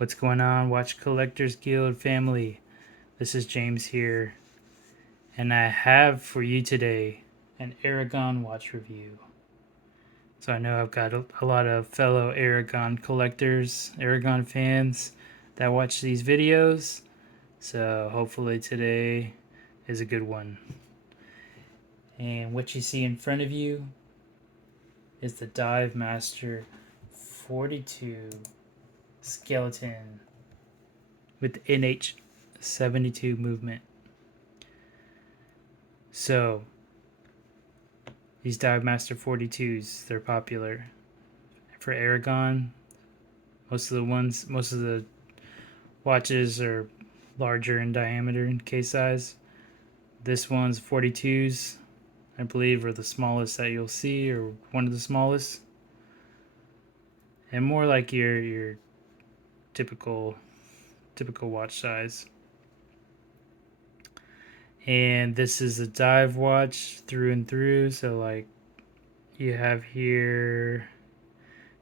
What's going on, Watch Collectors Guild family? This is James here, and I have for you today an Aragon watch review. So I know I've got a lot of fellow Aragon collectors, Aragon fans that watch these videos, so hopefully today is a good one. And what you see in front of you is the Divemaster 42 skeleton with NH72 movement. So these Divemaster 42s, they're popular. For Aragon, most of the watches are larger in diameter and case size. This one's 42s, I believe, are the smallest that you'll see, or one of the smallest. And more like your typical watch size. And this is a dive watch through and through, so like you have here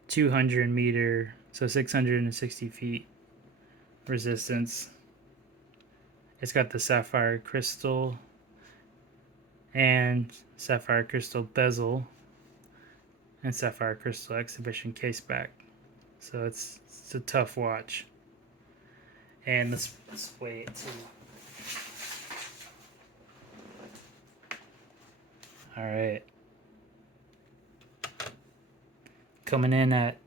200 meter, so 660 feet resistance. It's got the sapphire crystal and sapphire crystal bezel and sapphire crystal exhibition case back. So it's a tough watch. And let's weigh it too. All right. Coming in at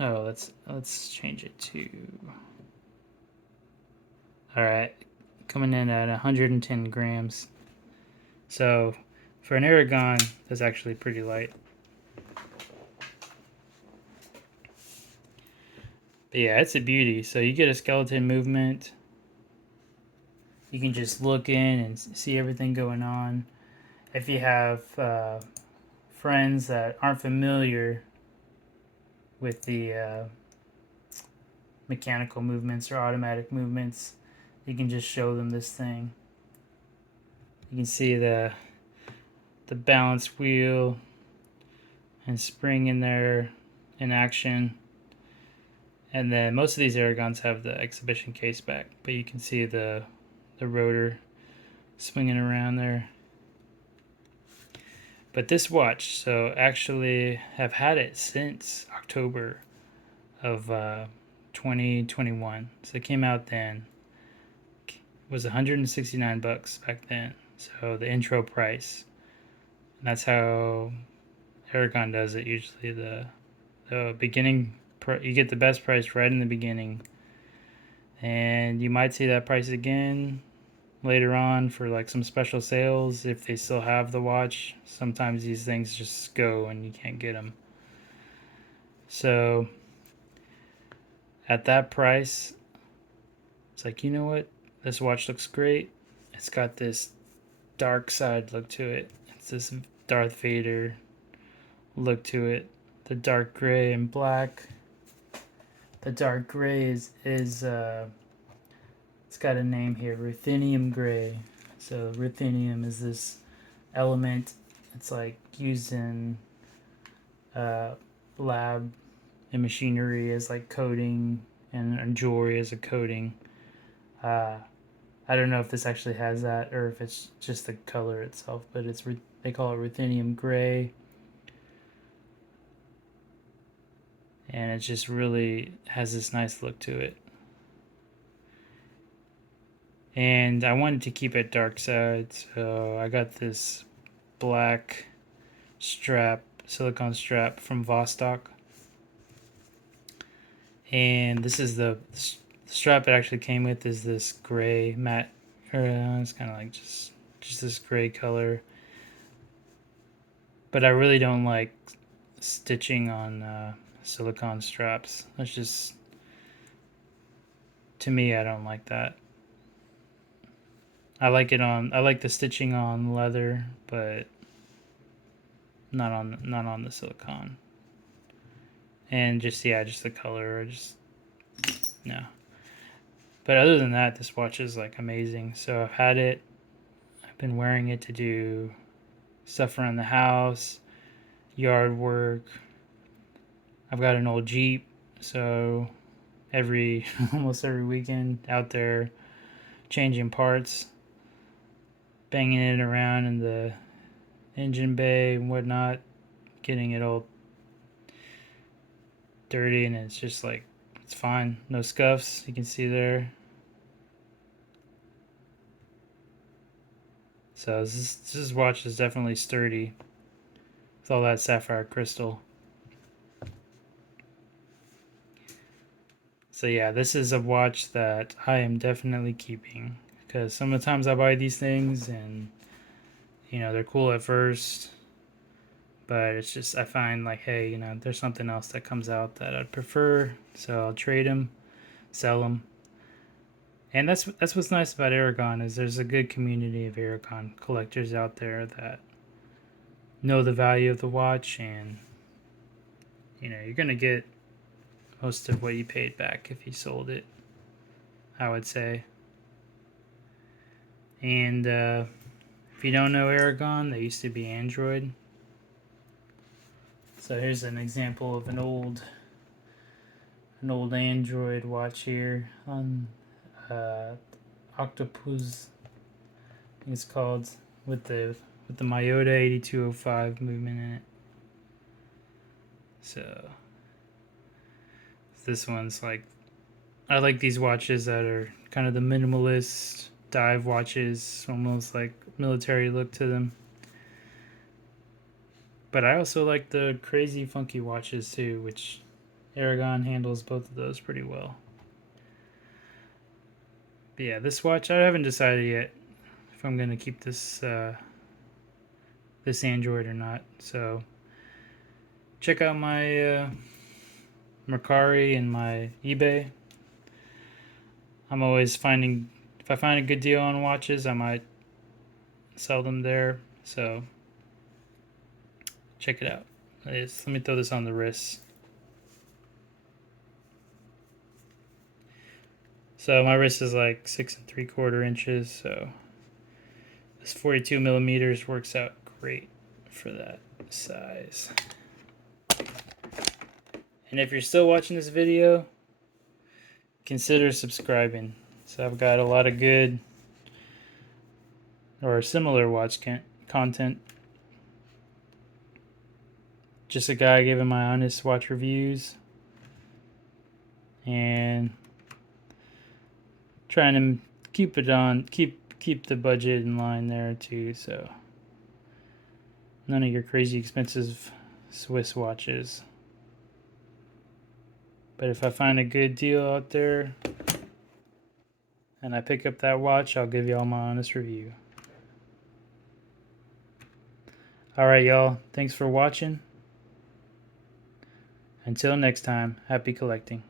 let's change it to. All right, coming in at 110 grams. So for an Aragon, that's actually pretty light. But yeah, it's a beauty. So you get a skeleton movement. You can just look in and see everything going on. If you have friends that aren't familiar with the mechanical movements or automatic movements, you can just show them this thing. You can see the balance wheel and spring in there in action. And then most of these Aragons have the exhibition case back, but you can see the rotor swinging around there. But this watch, so actually have had it since October of 2021. So it came out then. It was $169 back then. So the intro price. And that's how Aragon does it usually. The beginning, you get the best price right in the beginning. And you might see that price again later on for like some special sales if they still have the watch. Sometimes these things just go and you can't get them. So at that price, it's like, you know what? This watch looks great. It's got this dark side look to it. It's this Darth Vader look to it. The dark gray and black. The dark gray is it's got a name here, ruthenium gray. So ruthenium is this element. It's like used in lab and machinery as like coating and jewelry as a coating. I don't know if this actually has that or if it's just the color itself, but they call it ruthenium gray. And it just really has this nice look to it. And I wanted to keep it dark side, so I got this black strap, silicone strap from Vostok. And this is the strap it actually came with is this gray matte, it's kind of like just this gray color. But I really don't like stitching on silicone straps. That's just, to me, I don't like that. I like the stitching on leather, but not on the silicone. And just the color, no. But other than that, this watch is like amazing. So I've had it. I've been wearing it to do stuff around the house, yard work. I've got an old Jeep, so almost every weekend out there changing parts, banging it around in the engine bay and whatnot, getting it all dirty, and it's just like, it's fine. No scuffs, you can see there. So this watch is definitely sturdy with all that sapphire crystal. So yeah, this is a watch that I am definitely keeping, because sometimes I buy these things and they're cool at first, but it's just, I find like, hey, there's something else that comes out that I'd prefer, so I'll trade them, sell them. And that's what's nice about Aragon, is there's a good community of Aragon collectors out there that know the value of the watch, and you're gonna get most of what you paid back if you sold it, I would say. And if you don't know Aragon, they used to be Android. So here's an example of an old Android watch here on Octopus, I think it's called, with the Myota 8205 movement in it. So this one's like, I like these watches that are kind of the minimalist dive watches, almost like military look to them. But I also like the crazy funky watches too, which Aragon handles both of those pretty well. But yeah, this watch, I haven't decided yet if I'm going to keep this this Android or not. So check out my Mercari and my eBay. I'm always finding, if I find a good deal on watches, I might sell them there. So check it out. Let me throw this on the wrist. So my wrist is like 6 3/4 inches. So this 42 millimeters works out great for that size. And if you're still watching this video, consider subscribing. So I've got a lot of good or similar watch content. Just a guy giving my honest watch reviews and trying to keep the budget in line there too. So none of your crazy expensive Swiss watches. But if I find a good deal out there and I pick up that watch, I'll give y'all my honest review. Alright, y'all. Thanks for watching. Until next time, happy collecting.